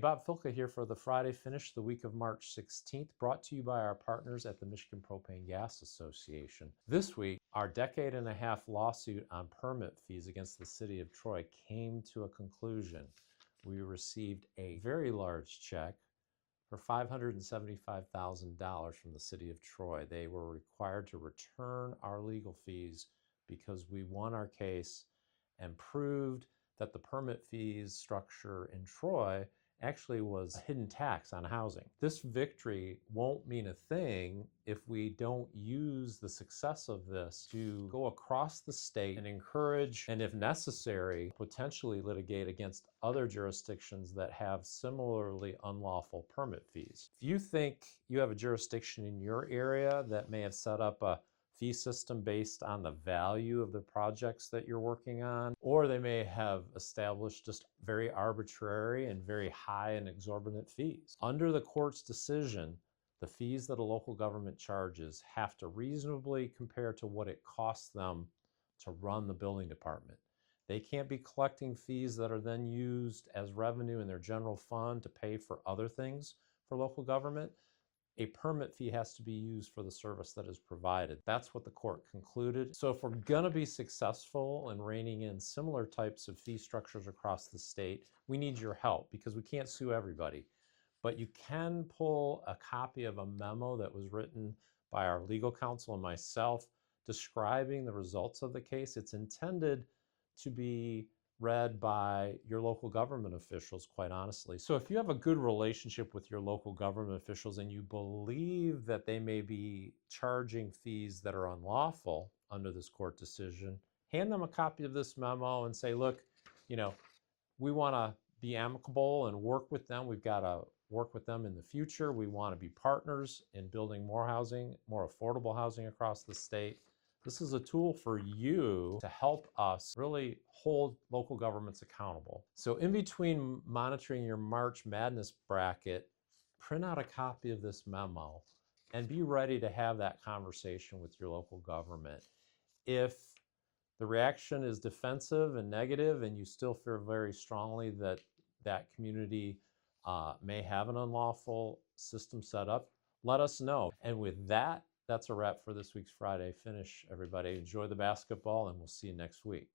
Bob Filka here for the Friday Finish, the week of March 16th, brought to you by our partners at the Michigan Propane Gas Association. This week, our decade-and-a-half lawsuit on permit fees against the city of Troy came to a conclusion. We received a very large check for $575,000 from the city of Troy. They were required to return our legal fees because we won our case and proved that the permit fees structure in Troy actually was a hidden tax on housing. This victory won't mean a thing if we don't use the success of this to go across the state and encourage, and if necessary, potentially litigate against other jurisdictions that have similarly unlawful permit fees. If you think you have a jurisdiction in your area that may have set up a fee system based on the value of the projects that you're working on, or they may have established just very arbitrary and very high and exorbitant fees. Under the court's decision, the fees that a local government charges have to reasonably compare to what it costs them to run the building department. They can't be collecting fees that are then used as revenue in their general fund to pay for other things for local government. A permit fee has to be used for the service that is provided. That's what the court concluded. So if we're going to be successful in reining in similar types of fee structures across the state, we need your help because we can't sue everybody. But you can pull a copy of a memo that was written by our legal counsel and myself describing the results of the case. It's intended to be read by your local government officials, quite honestly. So if you have a good relationship with your local government officials and you believe that they may be charging fees that are unlawful under this court decision, hand them a copy of this memo and say, look, we want to be amicable and work with them. We've got to work with them in the future. We want to be partners in building more housing, more affordable housing across the state. This is a tool for you to help us really hold local governments accountable. So in between monitoring your March Madness bracket, print out a copy of this memo and be ready to have that conversation with your local government. If the reaction is defensive and negative and you still feel very strongly that that community may have an unlawful system set up, let us know. And with that, that's a wrap for this week's Friday Finish, everybody. Enjoy the basketball, and we'll see you next week.